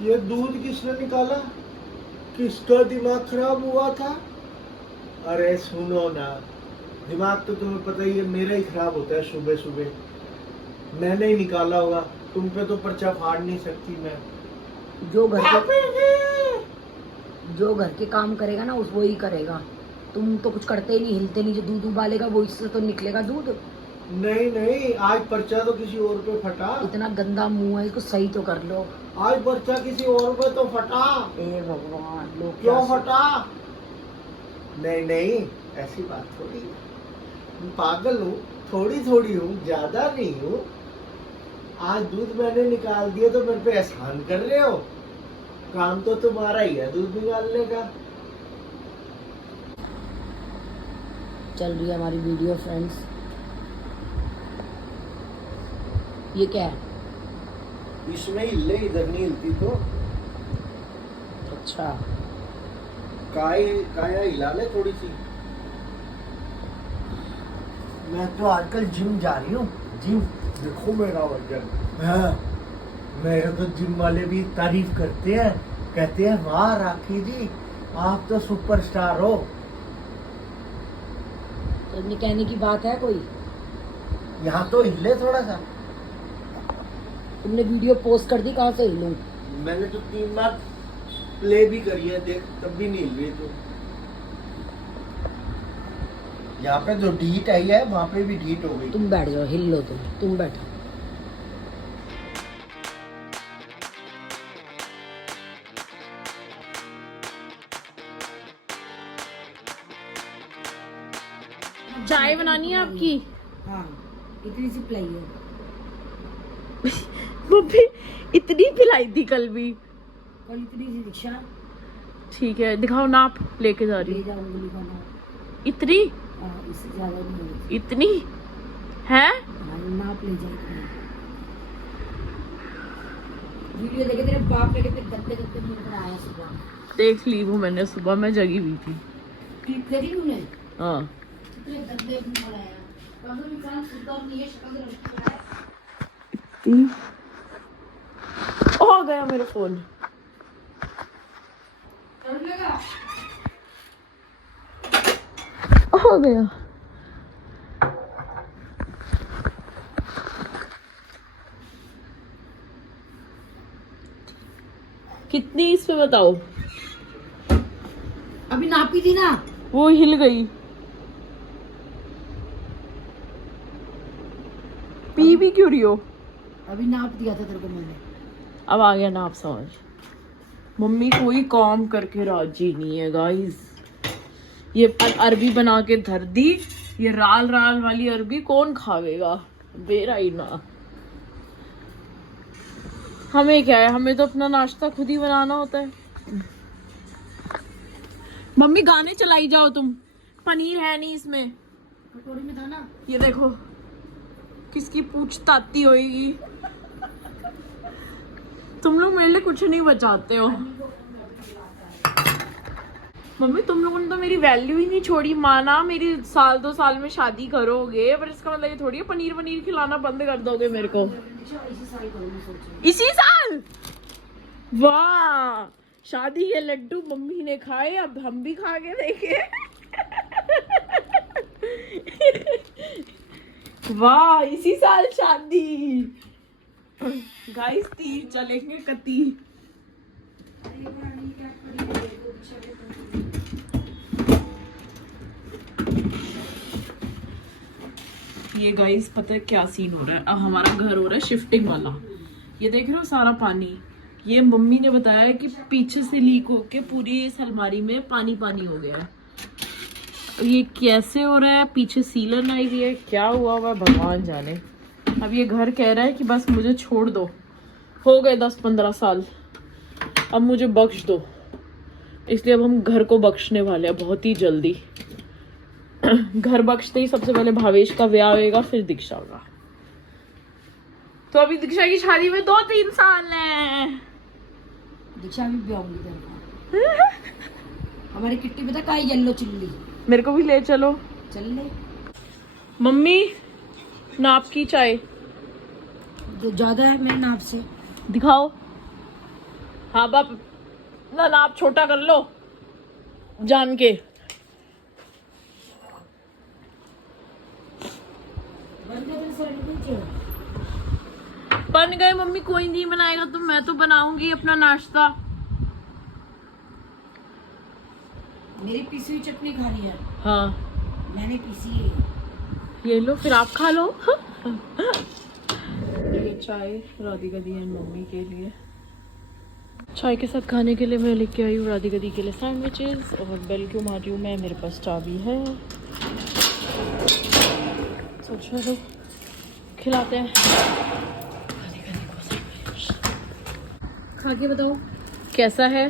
ये दूध किसने निकाला? किसका दिमाग खराब हुआ था? अरे सुनो ना, दिमाग तो तुम्हें पता ही है मेरा ही खराब होता है सुबह सुबह। मैंने ही निकाला होगा, तुम पे तो पर्चा फाड़ नहीं सकती मैं। जो घर के काम करेगा ना उस वो ही करेगा। तुम तो कुछ करते ही नहीं, हिलते नहीं। जो दूध उबालेगा वो इससे तो निकलेगा दूध। नहीं नहीं, आज पर्चा तो किसी और पे फटा। इतना गंदा मुंह है, इसको सही तो कर लो। आज पर्चा किसी और पे तो फटा। ए भगवान, लोग क्यों क्या फटा? नहीं नहीं, ऐसी बात थोड़ी है। तुम पागल हो, थोड़ी थोड़ी हूँ, ज्यादा नहीं हूँ। आज दूध मैंने निकाल दिया तो मेरे पे एहसान कर रहे हो? काम तो तुम्हारा ही है दूध निकालने का। चल रही है हमारी वीडियो फ्रेंड्स। ये क्या है? इसमें हिले, इधर नहीं हिलती तो अच्छा, काया हिला ले थोड़ी सी। मैं तो आजकल जिम जा रही हूँ। जिम देखो मेरा वजन। हाँ, मेरे तो जिम वाले भी तारीफ करते हैं, कहते हैं वाह राखी जी आप तो सुपरस्टार हो। तो इतनी कहने की बात है कोई? यहाँ तो हिले थोड़ा सा। तुमने वीडियो पोस्ट कर दी, कहाँ से हिलूं? मैंने तो 3 बार प्ले भी करी है, देख तब भी नहीं हिल रही। तो यहाँ पे जो ढीट आई है वहाँ पे भी ढीट हो गई। तुम बैठ जाओ, हिल लो। तुम बैठो। चाय बनानी है आपकी? हाँ, इतनी सी पिलाई है। मम्मी इतनी पिलाई थी कल भी। कल इतनी सी दीक्षा। ठीक है, दिखाओ नाप, लेके जा रही ले हूँ। जाओ उंगली का नाप। इतनी? हाँ, इससे ज्यादा नहीं होगी। इतनी है? हाँ, नाप ले जाए। वीडियो देखे तेरे बाप ने कितने गंदे गंदे मुंह बनाया सुबह। देख ली वो मैंने, सुबह मैं जगी हुई थी। क्लिप करी तूने? हाँ। कितने गंदे मुंह बनाया। कभी इंसान सुंदर नहीं है, शक्ल से रखता है। आ गया मेरा फोन। कर लेगा। आ गया। कितनी इस पे बताओ? अभी नापी थी ना। वो हिल गई। पी भी क्यों रही हो? अभी नाप दिया था तेरे को मैंने। अब आ गया नाप समझ। मम्मी कोई काम करके राजी नहीं है गाइस। ये अरबी बना के धर दी, ये राल राल वाली अरबी कौन खावेगा? बेरा ही ना। हमें क्या है, हमें तो अपना नाश्ता खुद ही बनाना होता है। मम्मी गाने चलाई जाओ तुम, पनीर है नहीं इसमें। कटोरी में था ना। ये देखो किसकी पूछ ताती होएगी। तुम लोग मेरे लिए कुछ नहीं बचाते हो। मम्मी तुम लोगों ने तो मेरी वैल्यू ही नहीं छोड़ी। माना मेरी 1-2 साल में शादी करोगे, पर इसका मतलब ये थोड़ी है पनीर वनीर खिलाना बंद कर दोगे मेरे को। इसी साल? वाह, शादी के लड्डू मम्मी ने खाए, अब हम भी खा के देखे। वाह, इसी साल शादी। गाइस तीर चलेंगे कती। ये गाइस पता है क्या सीन हो रहा है? अब हमारा घर हो रहा है शिफ्टिंग वाला। ये देख रहे हो सारा पानी, ये मम्मी ने बताया कि पीछे से लीक होके पूरी इस अलमारी में पानी पानी हो गया है। ये कैसे हो रहा है? पीछे सीलन आई हुई है, क्या हुआ हुआ भगवान जाने। अब ये घर कह रहा है कि बस मुझे छोड़ दो, हो गए 10-15 साल, अब मुझे बख्श दो। इसलिए अब हम घर को बख्शने वाले हैं बहुत ही जल्दी। घर बख्शते ही सबसे पहले भावेश का ब्याह होगा, फिर दीक्षा का। तो अभी दीक्षा की शादी में 2-3 साल हैं। दीक्षा भी ब्याऊंगी तेरे को। हमारी किट्टी पता का येलो चिल्ली। मेरे को भी ले चलो। चल ले। मम्मी नाप की चाय जो ज्यादा है मेरे नाप से। दिखाओ। हाँ बाप ना ना, आप छोटा कर लो जान के। बन गए मम्मी, कोई नहीं बनाएगा तो मैं तो बनाऊंगी अपना नाश्ता। मेरी पीसी हुई चटनी खानी है। हाँ मैंने पीसी है। ये लो, फिर आप खा लो। ये चाय राधिका दी है मम्मी के लिए। चाय के साथ खाने के लिए मैं लेके आई हूँ राधिका दी के लिए सैंडविचेस। और बेल क्यों मार रही हूँ मैं, मेरे पास चाबी है। तो चलो खिलाते हैं राधिका दी को सैंडविच। खा के बताओ कैसा है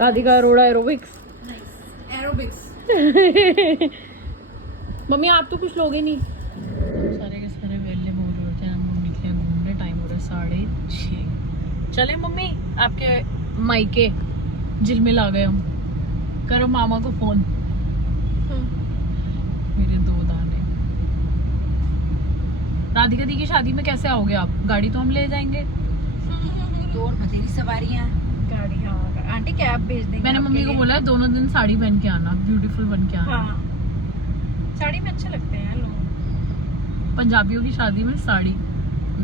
Radhika Arora aerobics? Aerobics. Mummy आप तो कुछ लोगे नहीं। सारे के सारे वेले बोल रहे होते हैं, हम लोग निकले घूमने। टाइम हो रहा है 6:30। चले मम्मी आपके मायके झिलमिल आ गए हम। करो मामा को फोन। मेरे 2 दाने। राधिका दी की शादी में कैसे आओगे आप? गाड़ी तो हम ले जाएंगे। तो और बथेरी सवारियां गाड़ी। हाँ आंटी कैब भेज देंगे। मैंने मम्मी को बोला है दोनों दिन साड़ी पहन के आना, ब्यूटीफुल बन के आना। हाँ साड़ी में अच्छे लगते हैं लोग। पंजाबियों की शादी में साड़ी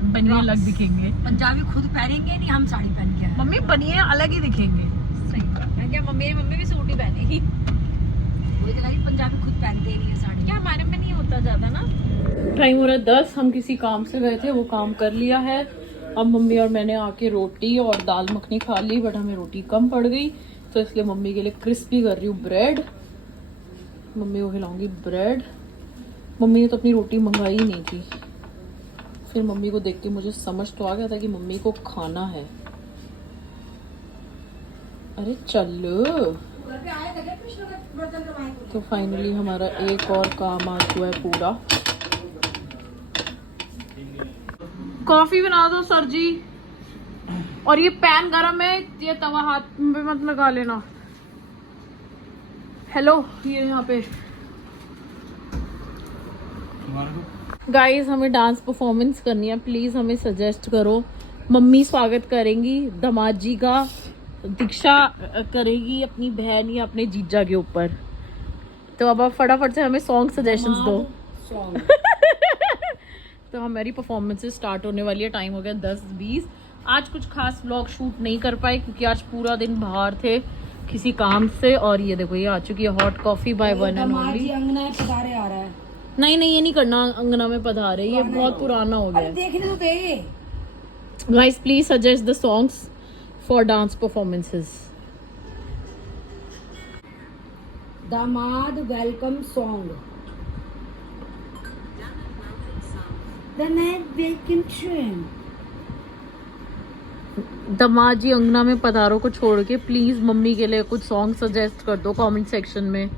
बनिए अलग दिखेंगे। पंजाबी खुद पहनेंगे नहीं, हम साड़ी पहन के आए। मम्मी बनिए अलग ही दिखेंगे। सही बात है। क्या मम्मी भी सूट ही पहनेगी? वही तो कह, पंजाबी खुद पहनते ही नहीं है साड़ी। क्या हमारे में नहीं होता ज्यादा ना। टाइम हो रहा है 10। हम किसी काम से गए थे, वो काम कर लिया है। अब मम्मी और मैंने आके रोटी और दाल मखनी खा ली, बट हमें रोटी कम पड़ गई तो इसलिए मम्मी के लिए क्रिस्पी कर रही हूँ ब्रेड। मम्मी को खिलाऊंगी ब्रेड। मम्मी ने तो अपनी रोटी मंगाई ही नहीं थी। फिर मम्मी को देख के मुझे समझ तो आ गया था कि मम्मी को खाना है। अरे चलो। तो फाइनली हमारा एक और काम आ चुका है पूरा। कॉफी बना दो सर जी। और ये पैन गरम है, ये तवा हाथ में मत लगा लेना। हेलो, ये यहाँ पे गाइस हमें डांस परफॉर्मेंस करनी है, प्लीज हमें सजेस्ट करो। मम्मी स्वागत करेंगी दामाद जी का, दीक्षा करेगी अपनी बहन या अपने जीजा के ऊपर। तो अब आप फटाफट से हमें सॉन्ग सजेशंस दो। तो हमारी परफॉर्मेंसेस स्टार्ट होने वाली है। टाइम हो गया 10:20। आज कुछ खास व्लॉग शूट नहीं कर पाए क्योंकि आज पूरा दिन बाहर थे किसी काम से। और ये देखो ये आ चुकी है hot coffee by one and only. अंगना पधारे आ रहा है। नहीं ये नहीं करना, अंगना में पधारे, ये बहुत पुराना हो गया है। देखने तो दे। Guys please suggest the songs for dance performances. दामाद वेलकम सॉन्ग। दामाद वेलकम ट्रेन। दामाद जी अंगना में पधारो को छोड़ के प्लीज मम्मी के लिए कुछ सॉन्ग सजेस्ट कर दो कमेंट सेक्शन में।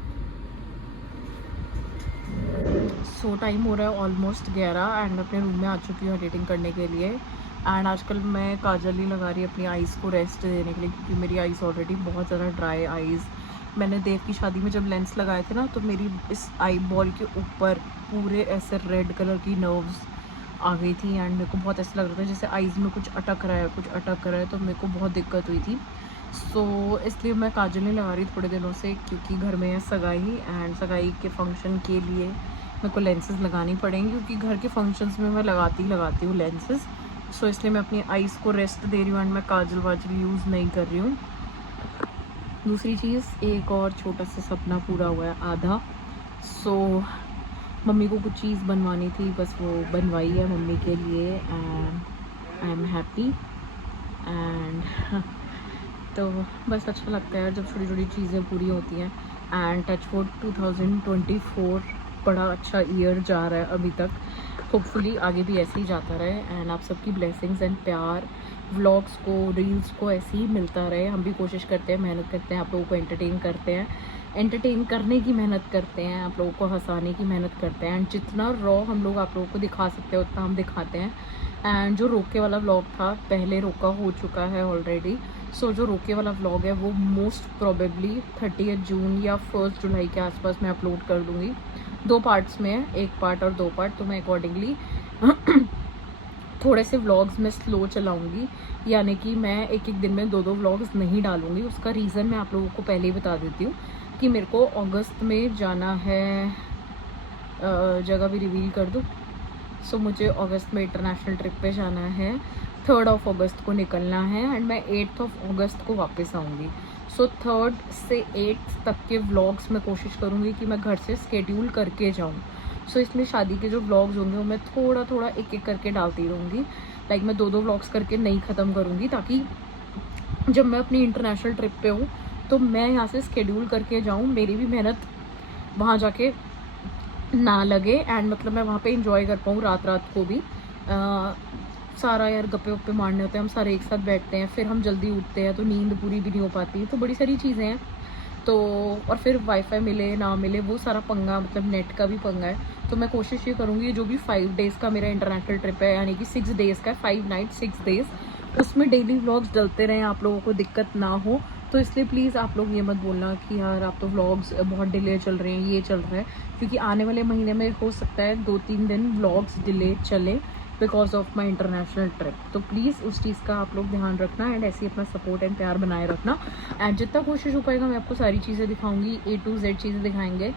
सो टाइम हो रहा है ऑलमोस्ट 11 एंड अपने रूम में आ चुकी हूँ एडिटिंग करने के लिए। एंड आजकल मैं काजल ही लगा रही अपनी आईज़ को रेस्ट देने के लिए क्योंकि मेरी आईज़ ऑलरेडी बहुत ज़्यादा ड्राई आईज़। मैंने देव की शादी में जब लेंस लगाए थे ना तो मेरी इस आई बॉल के ऊपर पूरे ऐसे रेड कलर की नर्व्स आ गई थी एंड मेरे को बहुत ऐसा लग रहा था जैसे आईज़ में कुछ अटक रहा है तो मेरे को बहुत दिक्कत हुई थी। सो इसलिए मैं काजल नहीं लगा रही थोड़े दिनों से क्योंकि घर में है सगाई एंड सगाई के फंक्शन के लिए मेरे को लेंसेज लगानी पड़ेंगी क्योंकि घर के फंक्शंस में मैं लगाती हूँ लेंसेज। सो इसलिए मैं अपनी आईज़ को रेस्ट दे रही हूँ एंड मैं काजल वाजल यूज़ नहीं कर रही हूँ। दूसरी चीज़ एक और छोटा सा सपना पूरा हुआ है आधा। सो मम्मी को कुछ चीज़ बनवानी थी, बस वो बनवाई है मम्मी के लिए and I am happy and तो बस अच्छा लगता है जब छोटी छोटी चीज़ें पूरी होती हैं। एंड टचवुड 2024 बड़ा अच्छा ईयर जा रहा है अभी तक। होपफुली आगे भी ऐसे ही जाता रहे एंड आप सबकी ब्लेसिंग्स एंड प्यार व्लॉग्स को रील्स को ऐसे ही मिलता रहे। हम भी कोशिश करते हैं, मेहनत करते हैं, आप लोगों को एंटरटेन करते हैं, एंटरटेन करने की मेहनत करते हैं, आप लोगों को हंसाने की मेहनत करते हैं एंड जितना रॉ हम लोग आप लोगों को दिखा सकते हैं उतना हम दिखाते हैं। एंड जो रोके वाला व्लॉग था पहले रोका हो चुका है ऑलरेडी। सो जो रोके वाला व्लॉग है वो मोस्ट प्रोबेबली 30 जून या 1 जुलाई के आसपास मैं अपलोड कर दूँगी। 2 पार्ट्स में है, 1 पार्ट और 2 पार्ट, तो मैं अकॉर्डिंगली थोड़े से व्लॉग्स मैं स्लो चलाऊंगी, यानी कि मैं एक एक दिन में 2-2 व्लॉग्स नहीं डालूंगी। उसका रीज़न मैं आप लोगों को पहले ही बता देती हूँ कि मेरे को अगस्त में जाना है, जगह भी रिवील कर दूँ। सो मुझे अगस्त में इंटरनेशनल ट्रिप पे जाना है, 3 अगस्त को निकलना है एंड मैं 8 अगस्त को वापस आऊँगी। सो 3 से 8 तक के व्लॉग्स मैं कोशिश करूँगी कि मैं घर से स्केड्यूल करके जाऊँ। सो इसमें शादी के जो व्लॉग्स होंगे वो मैं थोड़ा थोड़ा एक एक करके डालती रहूँगी। लाइक मैं 2-2 व्लॉग्स करके नहीं ख़त्म करूँगी, ताकि जब मैं अपनी इंटरनेशनल ट्रिप पे हूँ तो मैं यहाँ से स्केड्यूल करके जाऊँ, मेरी भी मेहनत वहाँ जाके ना लगे एंड मतलब मैं वहाँ पे इंजॉय कर पाऊँ रात रात को भी। सारा यार गप्पे वप्पे मारने होते हैं, हम सारे एक साथ बैठते हैं, फिर हम जल्दी उठते हैं तो नींद पूरी भी नहीं हो पाती, तो बड़ी सारी चीज़ें हैं। तो और फिर वाईफाई मिले ना मिले वो सारा पंगा, मतलब नेट का भी पंगा है। तो मैं कोशिश ये करूँगी जो भी 5 डेज़ का मेरा इंटरनेशनल ट्रिप है, यानी कि 6 डेज़ का, 5 नाइट 6 डेज़, उसमें डेली व्लॉग्स डलते रहें, आप लोगों को दिक्कत ना हो। तो इसलिए प्लीज़ आप लोग ये मत बोलना कि यार आप तो व्लॉग्स बहुत डिले चल रहे हैं, ये चल रहा है, क्योंकि आने वाले महीने में हो सकता है 2-3 दिन व्लॉग्स डिले चले because of my international trip. तो प्लीज़ उस चीज़ का आप लोग ध्यान रखना एंड ऐसे ही अपना सपोर्ट एंड प्यार बनाए रखना। एंड जितना कोशिश हो पाएगा मैं आपको सारी चीज़ें दिखाऊंगी, A to Z चीज़ें दिखाएंगे।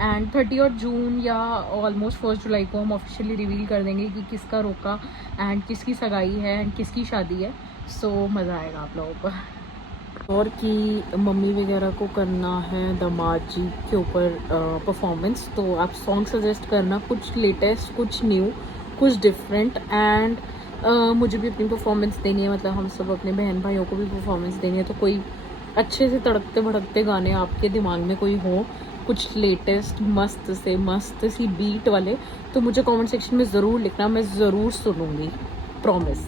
एंड 30 जून या ऑलमोस्ट 1 जुलाई को हम ऑफिशियली रिवील कर देंगे कि किसका रोका एंड किसकी सगाई है एंड किसकी शादी है। सो मज़ा आएगा आप लोगों को। और कि मम्मी वगैरह को करना है दामाद जी के ऊपर परफॉर्मेंस, तो आप सॉन्ग सजेस्ट करना, कुछ लेटेस्ट, कुछ न्यू, कुछ डिफरेंट। एंड मुझे भी अपनी परफॉर्मेंस देनी है, मतलब हम सब अपने बहन भाइयों को भी परफॉर्मेंस देनी है। तो कोई अच्छे से तड़कते भड़कते गाने आपके दिमाग में कोई हो, कुछ लेटेस्ट मस्त सी बीट वाले, तो मुझे कमेंट सेक्शन में ज़रूर लिखना, मैं ज़रूर सुनूंगी, प्रॉमिस।